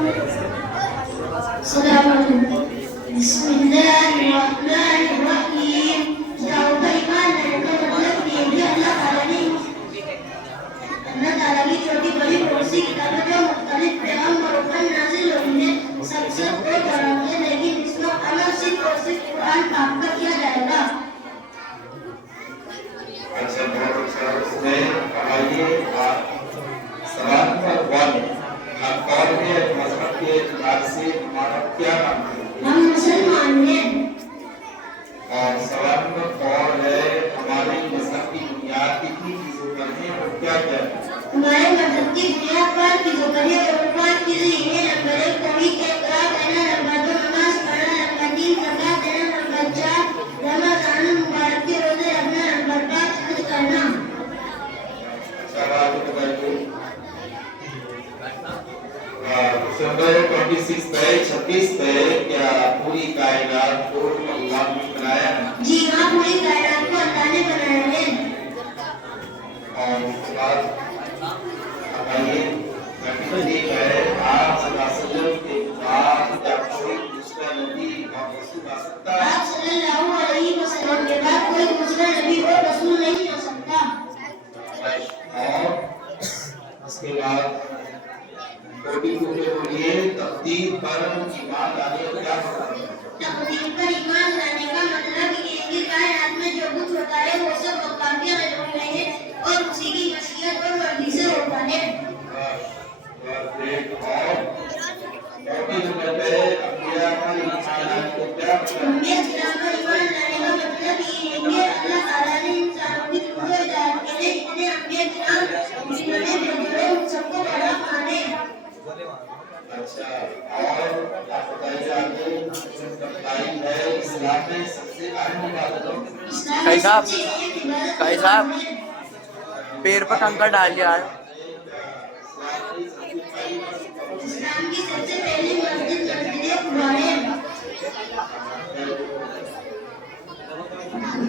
بسم اللہ الرحمن الرحیم. دعوت ایمان لانے کا مطلب یہ بھی اللہ تعالیٰ کی چھوٹی بڑی بہت سی کتابیں جو مختلف پیغمبروں پر نازل ہوئی ہیں سب کو پڑھیں گے، لیکن اس میں عمل صرف اور صرف قرآن پاک کا کیا جائے گا. اچھا، بہت اچھا. اس میں آئیے سوال نمبر 1. آپ کون ہے؟ مذہب کے اعتبار سے ہمارا کیا نام ہے؟ ہم مسلمان ہیں. اور سوال نمبر 4 ہے ہمارے مذہب کی بنیاد کتنی چیزوں پر ہے اور کیا کیا ہے؟ ہمارے مذہب کی بنیاد 5 چیزوں پر ہے اور 5 چیزیں یہ ہیں. نمبر 1 توحید کا اقرار کرنا. نمبر 2 نماز پڑھنا. نمبر 3 زکات دینا. نمبر 4 رمضان المبارک کے روزے رکھنا. نمبر 5 حج کرنا. سوال نمبر 2 نمبر 26 پہ 26 پہ کیا پوری کائنات کو اللہ نے بنایا ہے؟ جی ہاں، پوری کائنات کو اللہ نے بنایا ہے. اور اس کے بعد آئیے یہ ہے آپ صلی اللہ علیہ وسلم کے بعد کیا کوئی دوسرا نبی اور رسول آ سکتا ہے؟ آپ صلی اللہ علیہ وسلم کے بعد کوئی دوسرا نبی اور رسول نہیں ہو سکتا. اور اس کے بعد کوئی بولیے تقدیر پر ایمان لانے کا کیا مطلب ہے؟ تقدیر پر ایمان لانے کا مطلب یہ ہے کہ کائنات میں جو کچھ ہوتا ہے وہ سب اللہ کے علم میں ہے اور اسی کی مشیت اور مرضی سے ہوتا ہے. اور نمبر پہ انبیاء پر ایمان لانے کا کیا مطلب ہے؟ انبیاء کرام پر ایمان لانے کا مطلب یہ ہے کہ اللہ تعالیٰ نے انسانوں کی روح ہدایت کے لیے اتنے انبیاء کرام جنہوں نے بھیجے ان سب کو بڑا مانے. اچھا، اور آپ بتائیے آگے تعلیم ہے اسلام میں سب سے اہم عبادتوں اسلام میں سب سے اہم عبادت قائد صاحب پیر پر کنکر ڈال دیا.